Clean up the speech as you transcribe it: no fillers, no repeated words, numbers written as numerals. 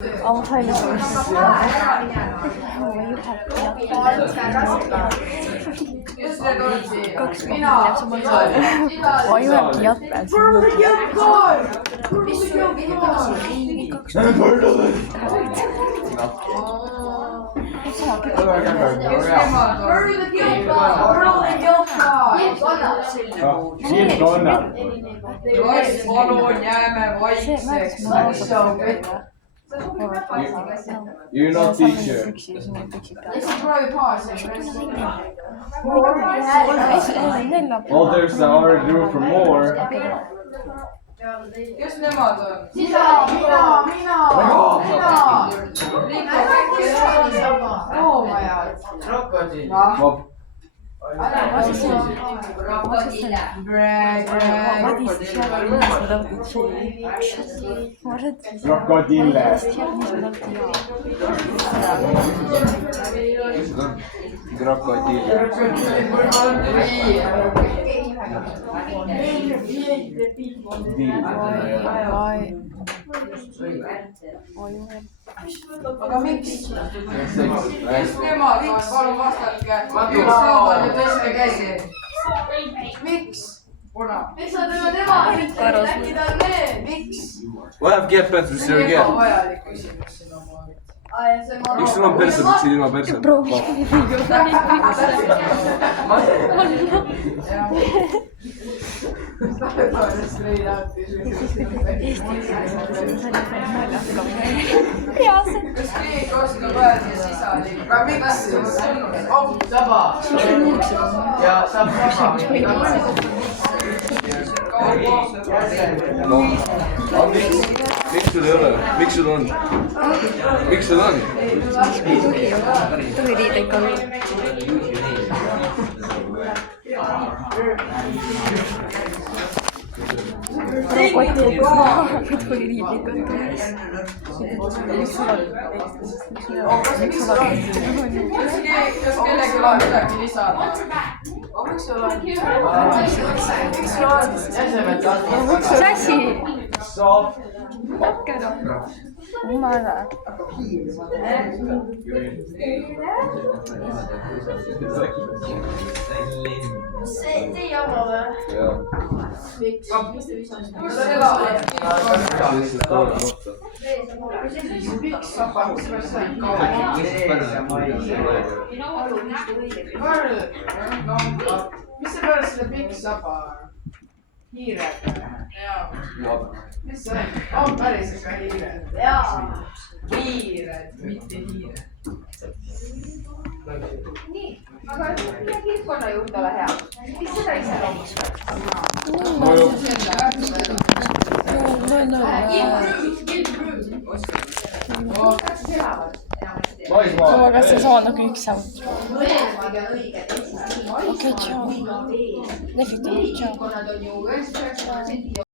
哦，他也是我是我们一块儿我因为比较短，You're not teacher. Well, there's our group for more. Kes nemad on? Mina! Loomajad. Krokodill. Krokodille. Krokodille. Aga miks? Kes nemad on? Palun vastake. Üks nemad ja tõstke käsi. Miks? Kuna? Miks nad võivad nemad ütelda, äkki ta on need? Miks? Vajab keppet, mis ei ole kepp. Vajalik küsimus sinu poolt. Miks sul on perse, miks ilma perse? Kas keegi oskab öelda sisalik? Aga miks siis? Saba. Ja saab saba. Miks sul ei ole? Miks sul on? Miks sul on? tohi riideid kanda. Kas kellelgi on midagi lisada? Miks sul on? Miks sul on? Mis asi? Saab. Jumala. See ei jama või? Miks? Miks te visasite? Miks saba? Mis me sain kaua? Mis see pärast selle pikk saba on? Hiired? Jaa. Mis see on? On päris ikka hiired? Jaa. Hiired, mitte hiired. Nii, aga mine kilpkonna juurde ole hea. Mis seda iseloomustab? Kas see saa nagu üks saab? Okei, tšau. Lehvitame, tšau.